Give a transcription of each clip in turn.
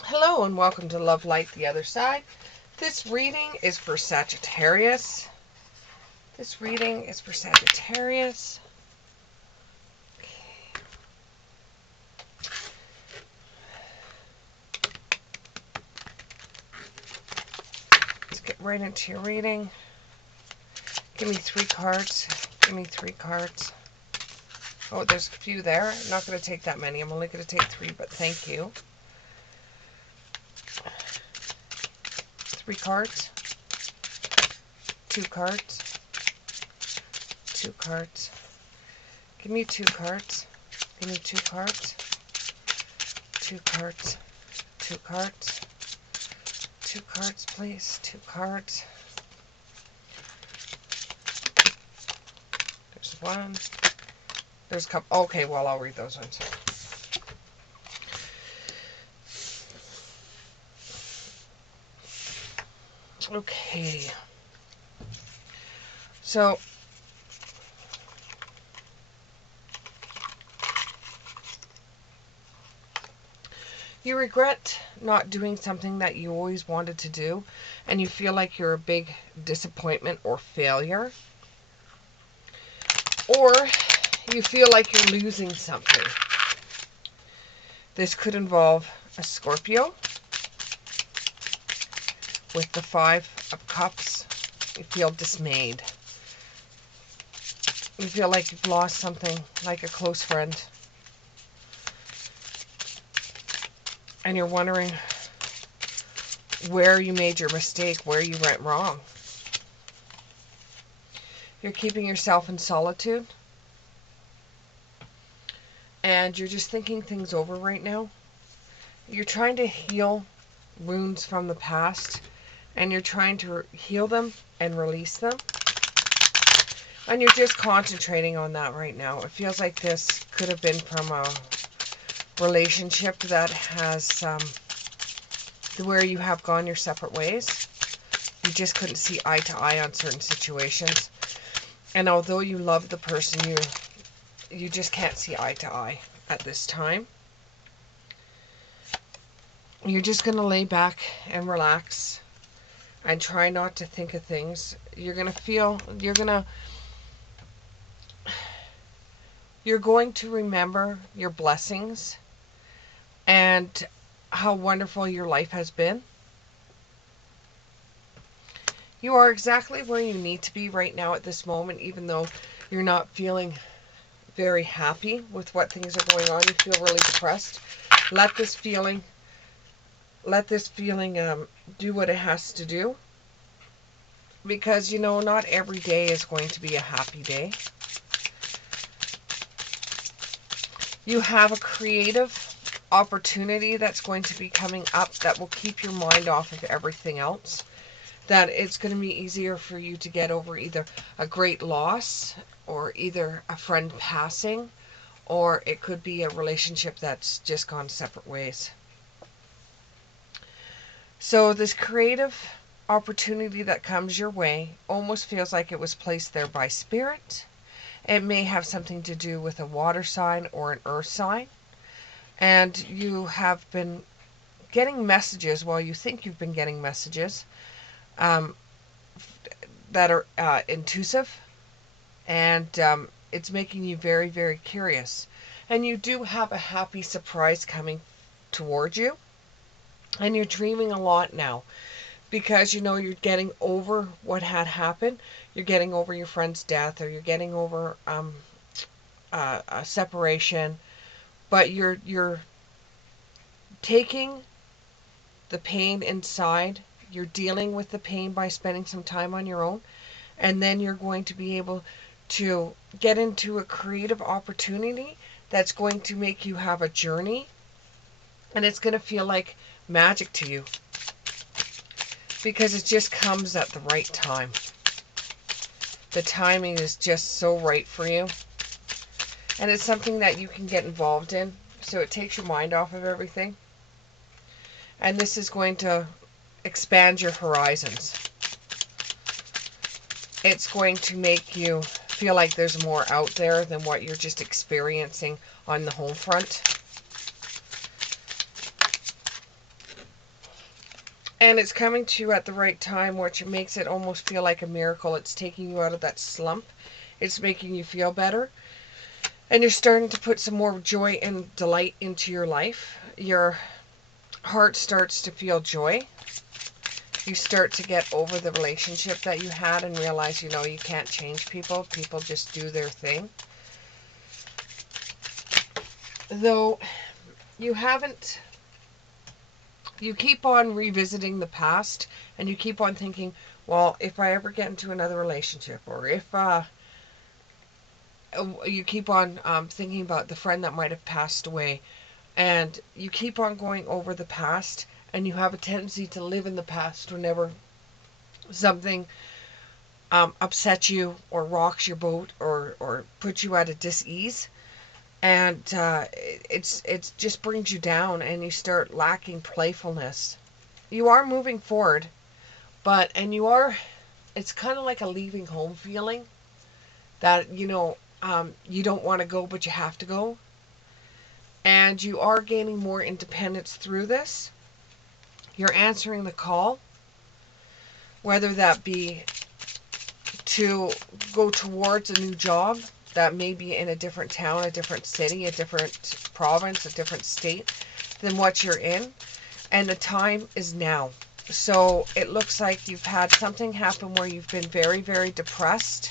Hello and welcome to Love Light the Other Side. This reading is for Sagittarius. This reading is for Sagittarius. Okay. Let's get right into your reading. Give me 3 cards. Give me 3 cards. Oh, there's a few there. I'm not going to take that many. I'm only going to take 3, but thank you. 3 cards. 2 cards. 2 cards. Give me 2 cards. Give me 2 cards. 2 cards. 2 cards. 2 cards, please. 2 cards. There's one. There's a couple. Okay, well, I'll read those ones. Okay. So, you regret not doing something that you always wanted to do, and you feel like you're a big disappointment or failure. Or you feel like you're losing something. This could involve a Scorpio with the 5 of Cups. You feel dismayed. You feel like you've lost something, like a close friend. And you're wondering where you made your mistake, where you went wrong. You're keeping yourself in solitude. And you're just thinking things over right now. You're trying to heal wounds from the past. And you're trying to heal them and release them. And you're just concentrating on that right now. It feels like this could have been from a relationship that has, where you have gone your separate ways. You just couldn't see eye to eye on certain situations. And although you love the person, you just can't see eye to eye at this time. You're just going to lay back and relax and try not to think of things. You're going to remember your blessings and how wonderful your life has been. You are exactly where you need to be right now at this moment, even though you're not feeling very happy with what things are going on. You feel really depressed. Let this feeling do what it has to do. Because, not every day is going to be a happy day. You have a creative opportunity that's going to be coming up that will keep your mind off of everything else. That it's going to be easier for you to get over either a great loss or either a friend passing, or it could be a relationship that's just gone separate ways. So this creative opportunity that comes your way almost feels like it was placed there by spirit. It may have something to do with a water sign or an earth sign. And you have been getting messages, well, you think you've been getting messages that are intuitive. And it's making you very, very curious. And you do have a happy surprise coming towards you. And you're dreaming a lot now. Because, you're getting over what had happened. You're getting over your friend's death, or you're getting over a separation. But you're taking the pain inside. You're dealing with the pain by spending some time on your own. And then you're going to be able to get into a creative opportunity that's going to make you have a journey. And it's going to feel like magic to you. Because it just comes at the right time. The timing is just so right for you. And it's something that you can get involved in. So it takes your mind off of everything. And this is going to expand your horizons. It's going to make you feel like there's more out there than what you're just experiencing on the home front. And it's coming to you at the right time, which makes it almost feel like a miracle. It's taking you out of that slump. It's making you feel better. And you're starting to put some more joy and delight into your life. Your heart starts to feel joy. You start to get over the relationship that you had and realize, you know, you can't change people. People just do their thing. Though you haven't, you keep on revisiting the past and you keep on thinking, well, if I ever get into another relationship, or if you keep on thinking about the friend that might have passed away, and you keep on going over the past, and you have a tendency to live in the past whenever something upsets you or rocks your boat or puts you at a dis-ease, and it's just brings you down and you start lacking playfulness. You are moving forward, and you are, it's kind of like a leaving home feeling that, you know, you don't want to go, but you have to go. And you are gaining more independence through this. You're answering the call, whether that be to go towards a new job that may be in a different town, a different city, a different province, a different state than what you're in. And the time is now. So it looks like you've had something happen where you've been very, very depressed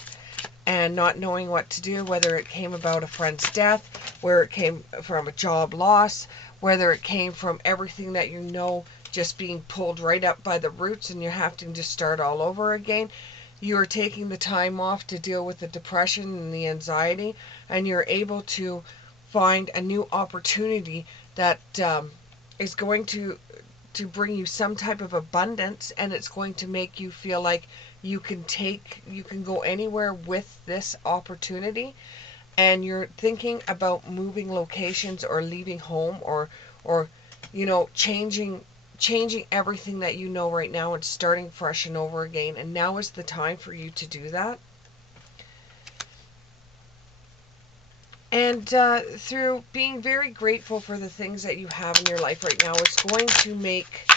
and not knowing what to do, whether it came about a friend's death, where it came from a job loss, whether it came from everything that you know just being pulled right up by the roots and you're having to start all over again. You are taking the time off to deal with the depression and the anxiety, and you're able to find a new opportunity that is going to bring you some type of abundance, and it's going to make you feel like you can go anywhere with this opportunity. And you're thinking about moving locations or leaving home, or you know, changing everything that you know right now and starting fresh and over again. And now is the time for you to do that. And through being very grateful for the things that you have in your life right now, it's going to make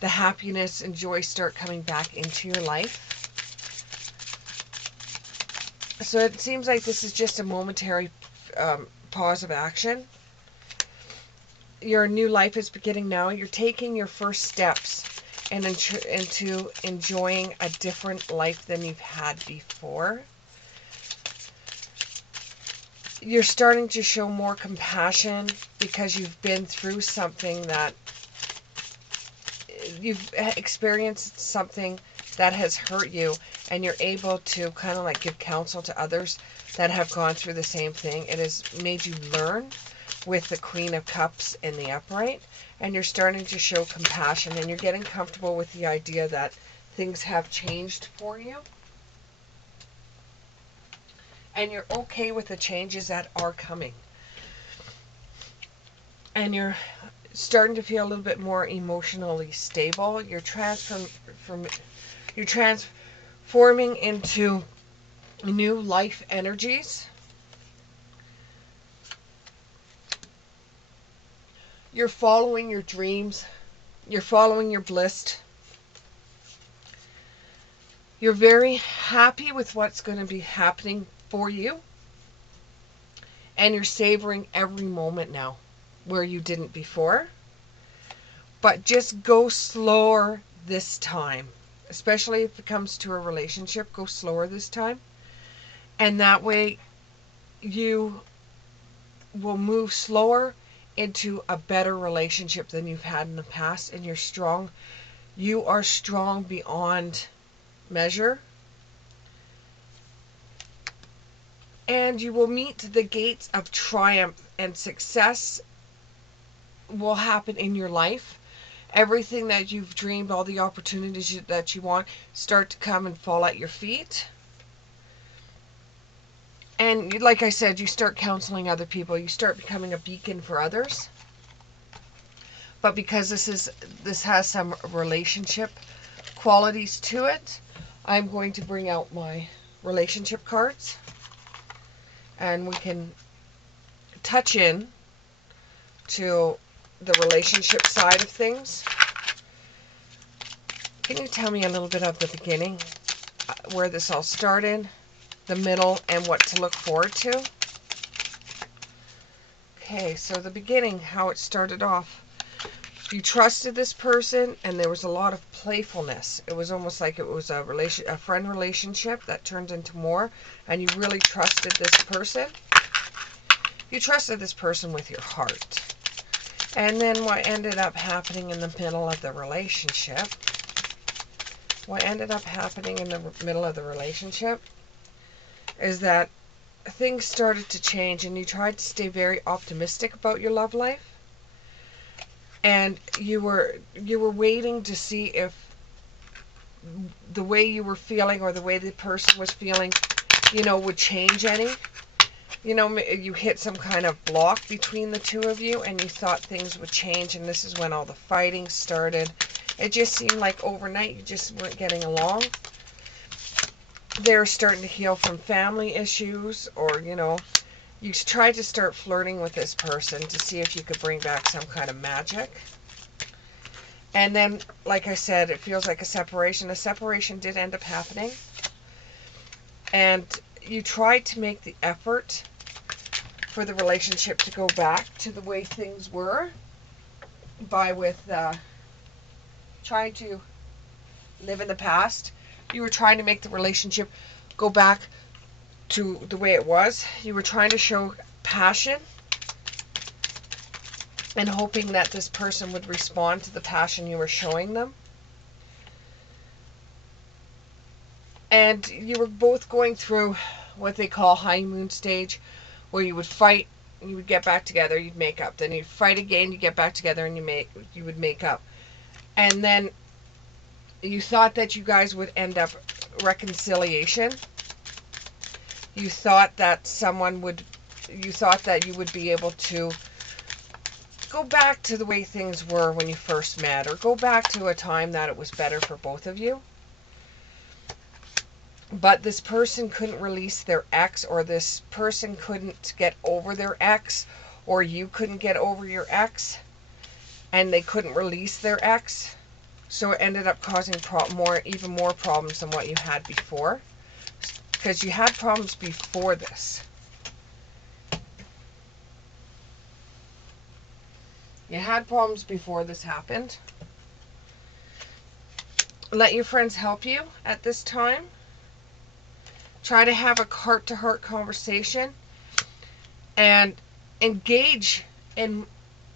the happiness and joy start coming back into your life. So it seems like this is just a momentary pause of action. Your new life is beginning now. You're taking your first steps and into enjoying a different life than you've had before. You're starting to show more compassion because you've been through something that you've experienced, something that has hurt you, and you're able to kind of like give counsel to others that have gone through the same thing. It has made you learn with the Queen of Cups in the upright, and you're starting to show compassion, and you're getting comfortable with the idea that things have changed for you, and you're okay with the changes that are coming. And you're starting to feel a little bit more emotionally stable. You're transforming into new life energies. You're following your dreams. You're following your bliss. You're very happy with what's going to be happening for you. And you're savoring every moment now where you didn't before. But just go slower this time. Especially if it comes to a relationship, go slower this time. And that way you will move slower into a better relationship than you've had in the past. And you're strong. You are strong beyond measure. And you will meet the gates of triumph, and success will happen in your life. Everything that you've dreamed, all the opportunities that you want, start to come and fall at your feet. And like I said, you start counseling other people. You start becoming a beacon for others. But because this has some relationship qualities to it, I'm going to bring out my relationship cards, and we can touch in to the relationship side of things. Can you tell me a little bit of the beginning, where this all started, the middle, and what to look forward to? Okay, so the beginning, how it started off. You trusted this person, and there was a lot of playfulness. It was almost like it was a friend relationship that turned into more, and you really trusted this person. You trusted this person with your heart. And then what ended up happening in the middle of the relationship, is that things started to change, and you tried to stay very optimistic about your love life. And you were waiting to see if the way you were feeling or the way the person was feeling, would change any. You hit some kind of block between the two of you, and you thought things would change, and this is when all the fighting started. It just seemed like overnight you just weren't getting along. They're starting to heal from family issues, or, you tried to start flirting with this person to see if you could bring back some kind of magic. And then, like I said, it feels like a separation. A separation did end up happening. And you tried to make the effort for the relationship to go back to the way things were with trying to live in the past. You were trying to make the relationship go back to the way it was. You were trying to show passion and hoping that this person would respond to the passion you were showing them. And you were both going through what they call honeymoon stage, where you would fight, you would get back together, you'd make up. Then you'd fight again, you get back together, and you would make up. And then you thought that you guys would end up reconciliation. You thought that you would be able to go back to the way things were when you first met, or go back to a time that it was better for both of you. But this person couldn't release their ex, or this person couldn't get over their ex, or you couldn't get over your ex, and they couldn't release their ex. So it ended up causing even more problems than what you had before, because you had problems before this. You had problems before this happened. Let your friends help you at this time. Try to have a heart-to-heart conversation and engage in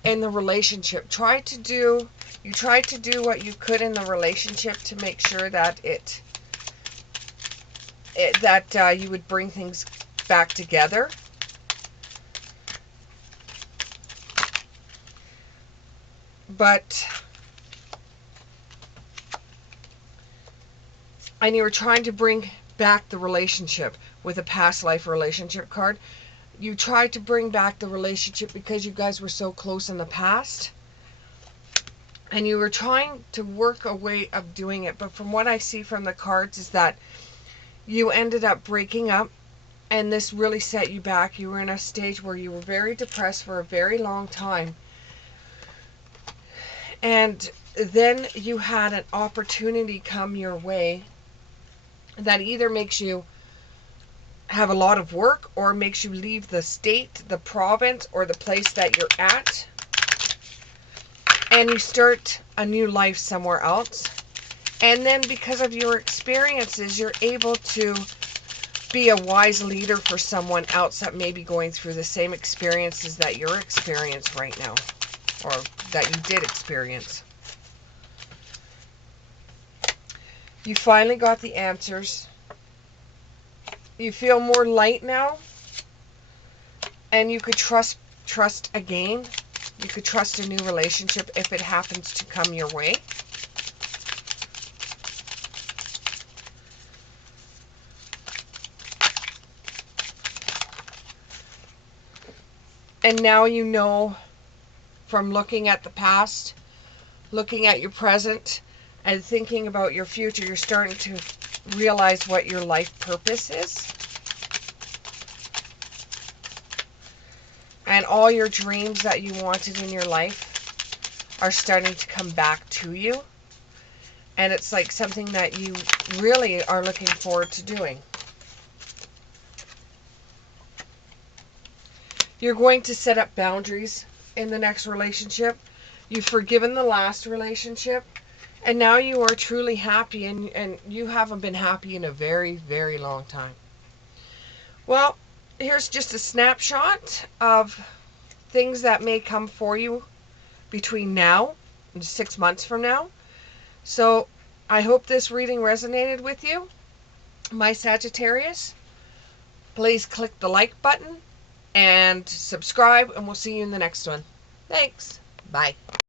the relationship. You tried to do what you could in the relationship to make sure that you would bring things back together. And you were trying to bring back the relationship with a past life relationship card. You tried to bring back the relationship because you guys were so close in the past. And you were trying to work a way of doing it. But from what I see from the cards is that you ended up breaking up. And this really set you back. You were in a stage where you were very depressed for a very long time. And then you had an opportunity come your way that either makes you have a lot of work, or makes you leave the state, the province, or the place that you're at, and you start a new life somewhere else. And then because of your experiences, you're able to be a wise leader for someone else that may be going through the same experiences that you're experiencing right now, or that you did experience. You finally got the answers. You feel more light now, and you could trust again. You could trust a new relationship if it happens to come your way. And now you know, from looking at the past, looking at your present, and thinking about your future, you're starting to realize what your life purpose is. And all your dreams that you wanted in your life are starting to come back to you. and it's like something that you really are looking forward to doing. You're going to set up boundaries in the next relationship. You've forgiven the last relationship, and now you are truly happy, and you haven't been happy in a very, very long time. Well, here's just a snapshot of things that may come for you between now and 6 months from now. So I hope this reading resonated with you, my Sagittarius. Please click the like button and subscribe, and we'll see you in the next one. Thanks. Bye.